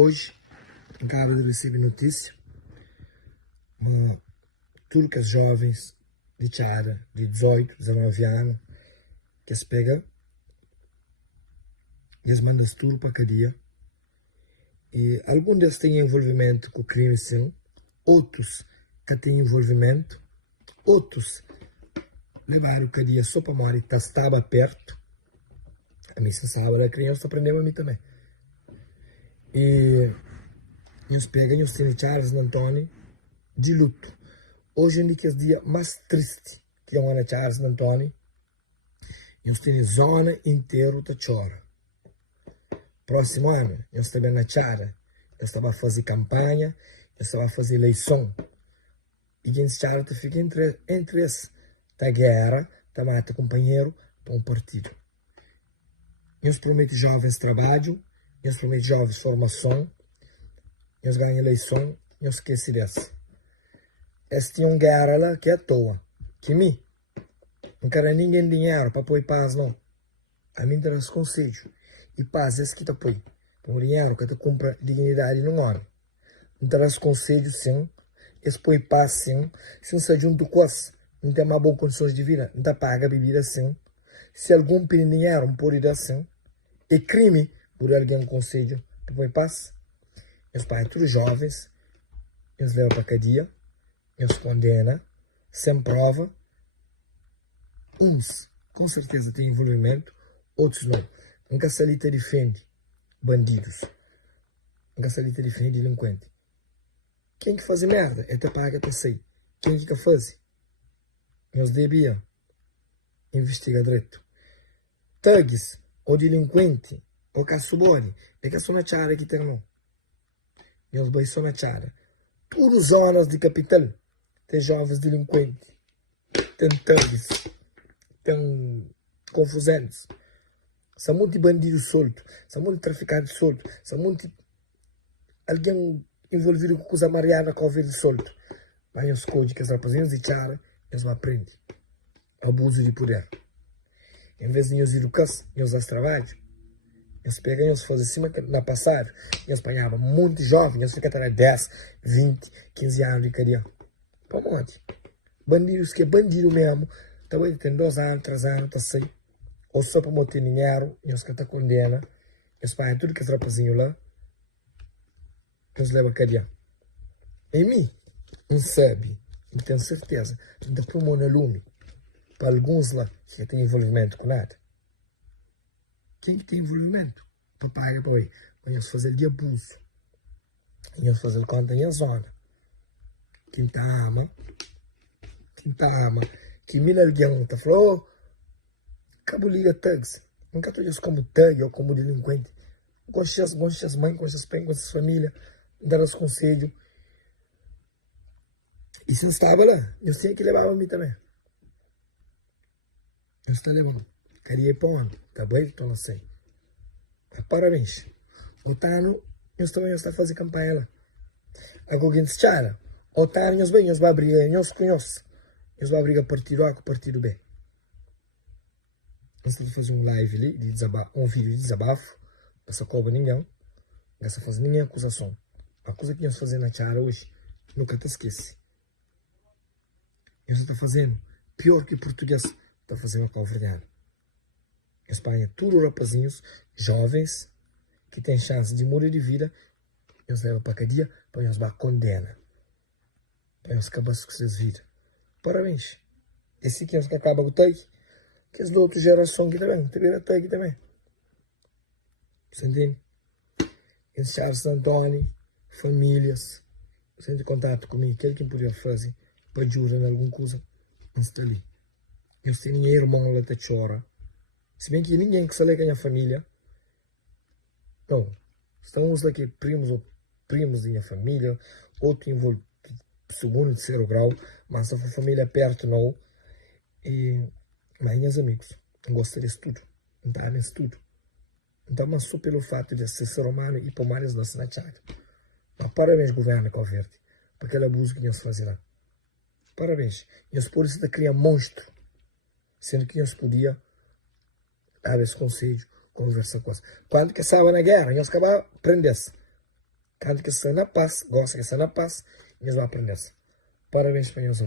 Hoje, acabo de receber notícia, turcas jovens de Tchada, de 18, 19 anos, que se pega, eles mandam tudo para a cadeia. E alguns deles têm envolvimento com o crime, sim. Outros que têm envolvimento. Outros levaram a cadeia só para morrer, que estava perto. A mim, se sabe, a criança aprendeu a mim também. E eles pegam os têm Charles Antônio de luto. Hoje em dia é o dia mais triste que é o Charles Antônio. Eles têm zona inteira de chora. Próximo ano, eu estava na Tchada, eu estava a fazer campanha, eu estava a fazer eleição. E quem Tchada fica entre esse, da guerra, da mata companheiro, para um partido. Eu prometo jovens trabalho, eu prometo jovens formação, eu ganho eleição, eu esqueci dessa. Esse tinha uma guerra lá que é à toa, que mim, não quero ninguém dinheiro para pôr paz, não. A mim dá os conselhos. E paz, esse que te apoia. Com dinheiro que te compra dignidade não hora. Então, os conselhos, sim. Esse põe paz, sim. Se não se junta com as, não tem uma boa condições de vida. Não te paga a bebida, sim. Se algum pede dinheiro, não pode dar, sim. É crime por alguém um conselho que põe paz. Os pais, todos jovens, eles levam para a cadeia, eles condenam, sem prova. Uns, com certeza, têm envolvimento, outros não. Nunca se ali te defende bandidos. Nunca se ali te defende delinquente. Quem que faz merda é te paga para sair. Quem que faz? Nós devia investigar direito. Thugs, ou delinquente, ou caçubori, é que são na Tchada que tem não. Nós dois são na Tchada. Todas as zonas de capital tem jovens delinquentes. Tem thugs. Tem confusantes. São muitos bandidos soltos, são muitos traficantes soltos, são muitos alguém envolvido com coisa mariana com o velho solto. Mas os códigos que os rapazinhos de Tchada, eles não aprendem. Abuso de poder. Em vez de eles educar, eles trabalham. Eles pegam e eles fazem assim na passada. Eles apanhavam muito jovens, eles ficam até 10, 20, 15 anos de cadeia. Para onde? Bandidos que é bandido mesmo, também tem 2 anos, 3 anos, está assim. Ou só para manter dinheiro, eles que estão condenando, eles pagam tudo que é rapazinho lá, eles levam a cadeia. Em mim, não sabe, não tenho certeza, ainda pulmão no lume, para alguns lá que têm envolvimento com nada. Quem que tem envolvimento? Para pagar para aí, eles fazem de abuso, eles fazem conta em zona. Quem te ama, que mil alguém está falando, cabo liga thugs. Nunca estou dizendo como thug ou como delinquente. Gosto das mães, gosto das pais, gosto das famílias. Dar os conselhos. E se não estava lá, eu tinha que levar a mim também. Eu estou levando. Queria ir para onde? Tá bem? Estou assim. Parabéns. Otano, eu estou a fazer campanha lá. Agora, se chara. Otano, eles vão abrir, eles conhecem. Eles vão abrir partido A com partido B. Nós estamos fazendo um live ali, de um vídeo de desabafo, não se cobra ninguém, não se faz nenhuma acusação. A coisa que nós fazemos na Tchada hoje, nunca te esquece. Nós estamos fazendo, pior que o português, está fazendo a calvergada. Em Espanha, tudo rapazinhos, jovens, que têm chance de morrer de vida, nós levam para a cadeia, para nós dar condena. Para nós acabar com suas vidas. Parabéns. Esse que nós acaba com o tag, que as da outra geração aqui também, até aqui também. Você entende? Esse Charles Antônio, famílias, você tem contato comigo, aquele que podia fazer para ajudar em alguma coisa, não está ali. Eu tenho irmão lá que chora. Se bem que ninguém que sabe que é a família, não. Estamos aqui primos ou primos da minha família, outro envolvido, segundo, terceiro grau, mas a família perto não. E mas meus amigos, não gostei disso tudo, não está nisso tudo. Então, mas só pelo fato de ser humano e por mais da cidade. Mas parabéns, governo Cabo Verde, por aquele abuso que eles fazem lá. Parabéns. Eles podem criar monstro, sendo que eles podiam dar esse conselho, conversar com eles. Quando que estava na guerra, eles acabaram prendendo-se. Quando que está na paz, gosta que está na paz, eles vão aprender. Parabéns para eles,